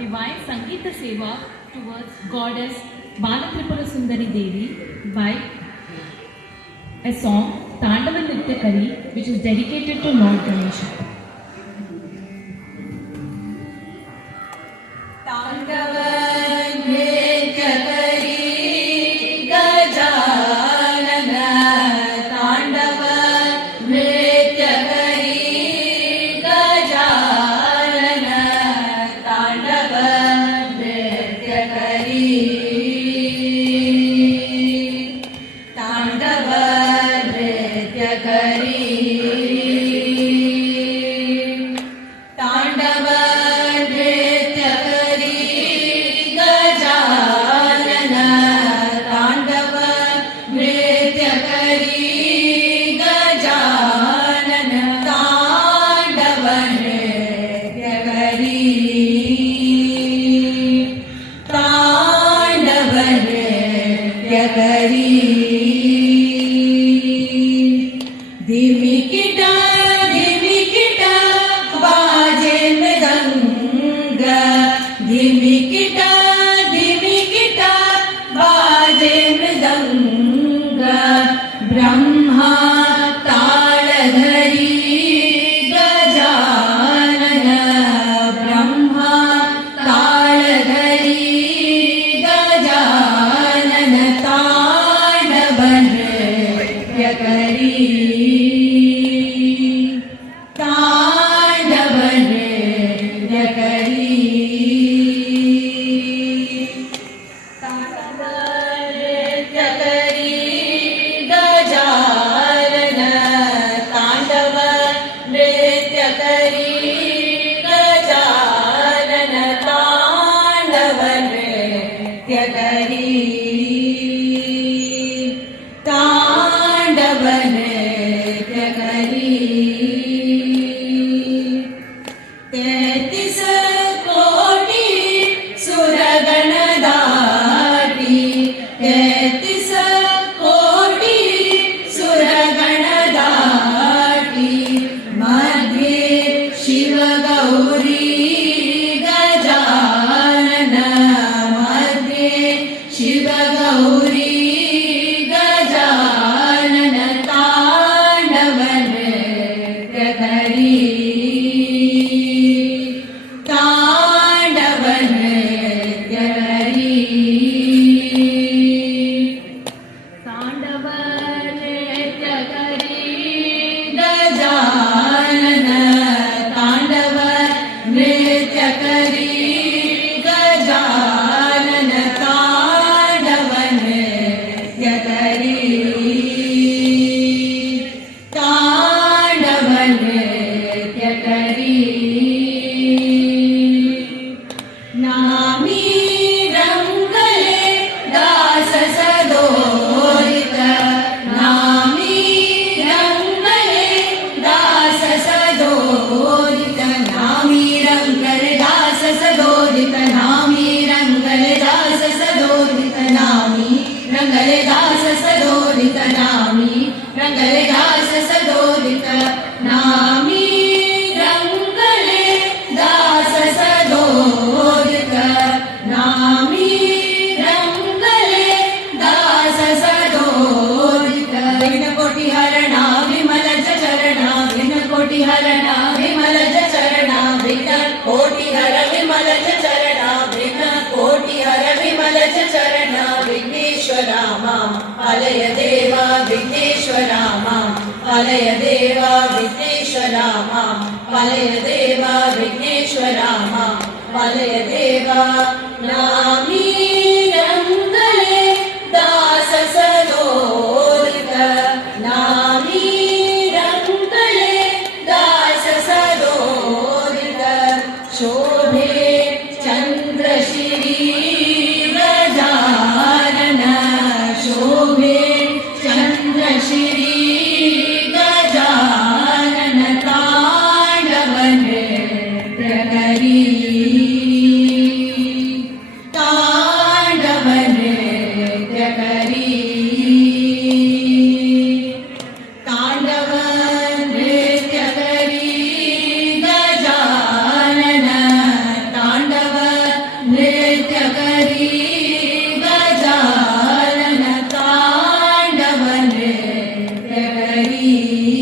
divine Sangeeta Seva towards Goddess Balatripura Sundari Devi by a song Tandava Nritya Kari, which is dedicated to Lord Ganesha. Tandava Nritya Kari Gajanana, Tandava Nritya Kari Gajanana, Tandava Nritya Kari, Tandava Nritya Kari, Tandava Nritya Kari Gajanana, Tandava Nritya Kari Gajanana, Tandava Nritya Kari, Tandava Nritya Kari. Dimikita, dimikita, baje mridanga. Dimikita, dimikita, baje mridanga. Brahma taladhari gajanana, Brahma taladhari gajanana, Tandava Nritya Kari, Tandava Nritya Kari, Tandava Nritya Kari Gajanana, Tandava Nritya Kari Gajanana, Tandava Nritya Kari, Tandava Nritya Kari. 33 ಕೋಟಿ ಸುರಗಣ ದಾಟಿ, 33 ಕೋಟಿ ಸುರಗಣ ದಾಟಿ, ಮಧ್ಯೆ ಶಿವ ಗೌರಿ ಗಜಾನನ, ಮಧ್ಯೆ ಶಿವ ಗೌರಿ ಗಜಾನನ, ತಾಂಡವ ನೃತ್ಯ ಕರಿ, ತಾಂಡವ ನೃತ್ಯ ಕರಿ, ತಾಂಡವ ನೃತ್ಯ ಕರಿ ಗಜಾನನ, ತಾಂಡವ ನೃತ್ಯ ಕರಿ ಗಜಾನನ, ತಾಂಡವ ನೃತ್ಯ ಕರಿ, ತಾಂಡವ ನೃತ್ಯ ಕರಿ. ನಾಮಿ ರಂಗಲೆ ದಾಸ ಸದೋರಿತ, ನಾಮಿ ರಂಗಲೆ ದಾಸ ಸದೋರಿತ, ನಾಮಿ ರಂಗಲೆ ದಾಸ ಸದೋರಿತ, ನಾಮಿ ರಂಗಲೆ ದಾಸ ಸದೋರಿತ, ನಾಮಿ ರಂಗಲೆ ದಾಸ ಸದೋರಿತ, ನಾಮಿ ರಂಗಲೆ ದಾಸ ಸದೋರಿತ, ನಾಮಿ ರಂಗಲೆ ದಾಸ ಸದೋರಿತ, ನಾಮಿ ರಂಗಲೆ ದಾಸ ಸದೋರಿತ. ವಿಘ್ನ ಕೋಟಿ ಹರಣ ವಿಮಲ ಚರಣ, ವಿಘ್ನ ಕೋಟಿ ಹರಣ ವಿಮಲ ಚರಣ, ವಿಘ್ನ ಕೋಟಿ ಹರ ವಿಮಲ ಚರಣ, ವಿಘ್ನ ಕೋಟಿ ಹರ ವಿಮಲ ಚರಣ, ವಿಘ್ನೇಶ್ವರ ಮಾಂ ಪಾಲಯ ದೇವ, ವಿಘ್ನೇಶ್ವರ ಮಾಂ ಪಾಲಯ ದೇವ, ವಿಘ್ನೇಶ್ವರ ಮಾಂ ಪಾಲಯ ದೇವ, ವಿಘ್ನೇಶ್ವರ ಮಾಂ ಪಾಲಯ ದೇವ. ನಾಮಿ ರಂಗಲೆ ದಾಸ ಸದೋರಿತ, ನಾಮಿ ರಂಗಲೆ ದಾಸ ಸದೋರಿತ, ಶೋಭೆ ಚಂದ್ರಶಿರಿ ಗಜಾನನ, ಶೋಭೆ ಚಂದ್ರಶಿರಿ ಗಜಾನನ, ತಾಂಡವ ನೃತ್ಯ ಕರಿ, ತಾಂಡವ ನೃತ್ಯ ಕರಿ, ತಾಂಡವ ನೃತ್ಯ ಕರಿ ಗಜಾನನ, करी